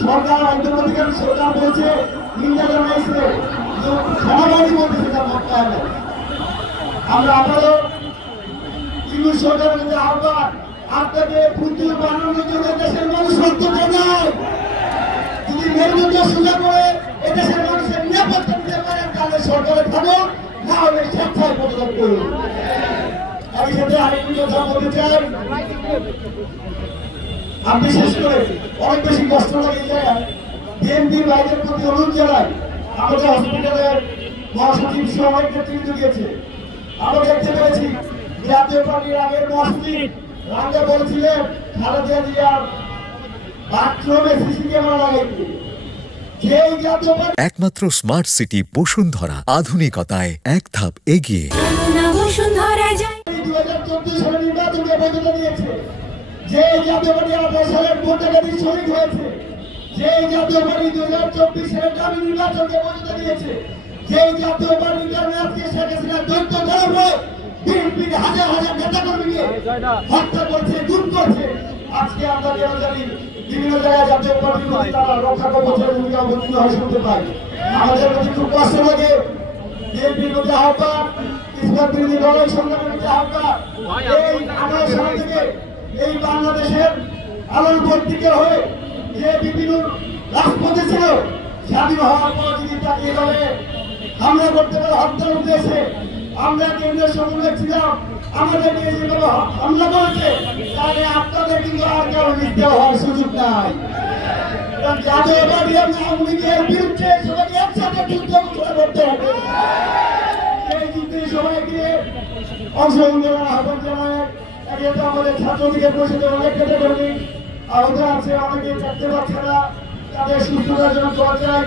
সরকার অন্তর্বর্তীকালীন সরকার বলছে নিন্দা জানাইছে সেনাবাহিনী বলতেছে তার মক্কায় আমরা আবারও ইংলিশ সরকারের মধ্যে আহ্বান আপনাকে পুতুল বানানোর জন্য দেশের মানুষ রক্ত জানায় যদি মেরুদণ্ড সোজা করে এদেশের মানুষের নিরাপত্তা দিতে পারেন তাহলে সরকারে থাকুন, না হলে স্বেচ্ছায় পদত্যাগ করুন। আমি সাথে আরেকটি কথা বলতে চাই, আমি বিশেষ করে অনেক বেশি কষ্ট লাগে জায়গায় বিএনপির বাইরের প্রতি অনুরোধ জানাই। আমাদের হসপিটালের মহাসচিব সহ অনেক নেতৃত্ব দিয়েছে। আমরা দেখতে পেরেছি জাতীয় পার্টির আগের মহাসচিব রাঙ্গা বলেছিলেন খালেদা জিয়ার বাথরুমে সিসি ক্যামেরা লাগাইতে। একমাত্র স্মার্ট সিটি বসুন্ধরা, আধুনিকতায় এক ধাপ এগিয়ে। 2014 সালে নির্বাচনে বৈধতা দিয়েছে, যে জাতীয় পার্টি 28 সালের ভোটাধিকার শহীদ হয়েছে, যে জাতীয় পার্টি 2024 সালের দাবি নির্বাচনকে বৈধতা দিয়েছে, যে জাতীয় পার্টির কারণে আজকে শেখ হাসিনা দৈত্য খারাপ হয়ে বিএনপির হাজার হাজার নেতা কর্মীকে হত্যা করছে, গুম করছে। আজকে আমরা কেন জানি বিভিন্ন জায়গায় জাতীয় পার্টির প্রতি তারা রক্ষা কবচের ভূমিকা অবতীর্ণ হয়ে শুনতে পাই। আমাদের প্রতি খুব কষ্ট লাগে। বিএনপির প্রতি আহ্বান, ইসলাম বিরোধী দলের সংগ্রামের প্রতি আহ্বান, এই 28 সাল থেকে এই বাংলাদেশের আলোর প্রতীকের হয়ে যে বিভিন্ন রাজপথে ছিল, স্বাধীন হওয়ার পর যদি তাকে এভাবে হামলা করতে পারে, হত্যার উদ্দেশ্যে আমরা কেন্দ্রের সমন্বয় ছিলাম, আমাদের নিয়ে যেভাবে হামলা করেছে, তাহলে আপনাদের কিন্তু আর কারো মিথ্যা হওয়ার সুযোগ নাই। জাতীয় পার্টি আওয়ামী লীগের বিরুদ্ধে সবাই একসাথে যুদ্ধ করতে হবে। এই যুদ্ধে সবাইকে অংশগ্রহণ করার আহ্বান জানায়। একে আমাদের ছাত্রলীগের পরিষদের অনেক ক্যাটাগরি আহত আছে, অনেকে থাকতে পারছে না, তাদের সুস্থতার জন্য দোয়া চাই।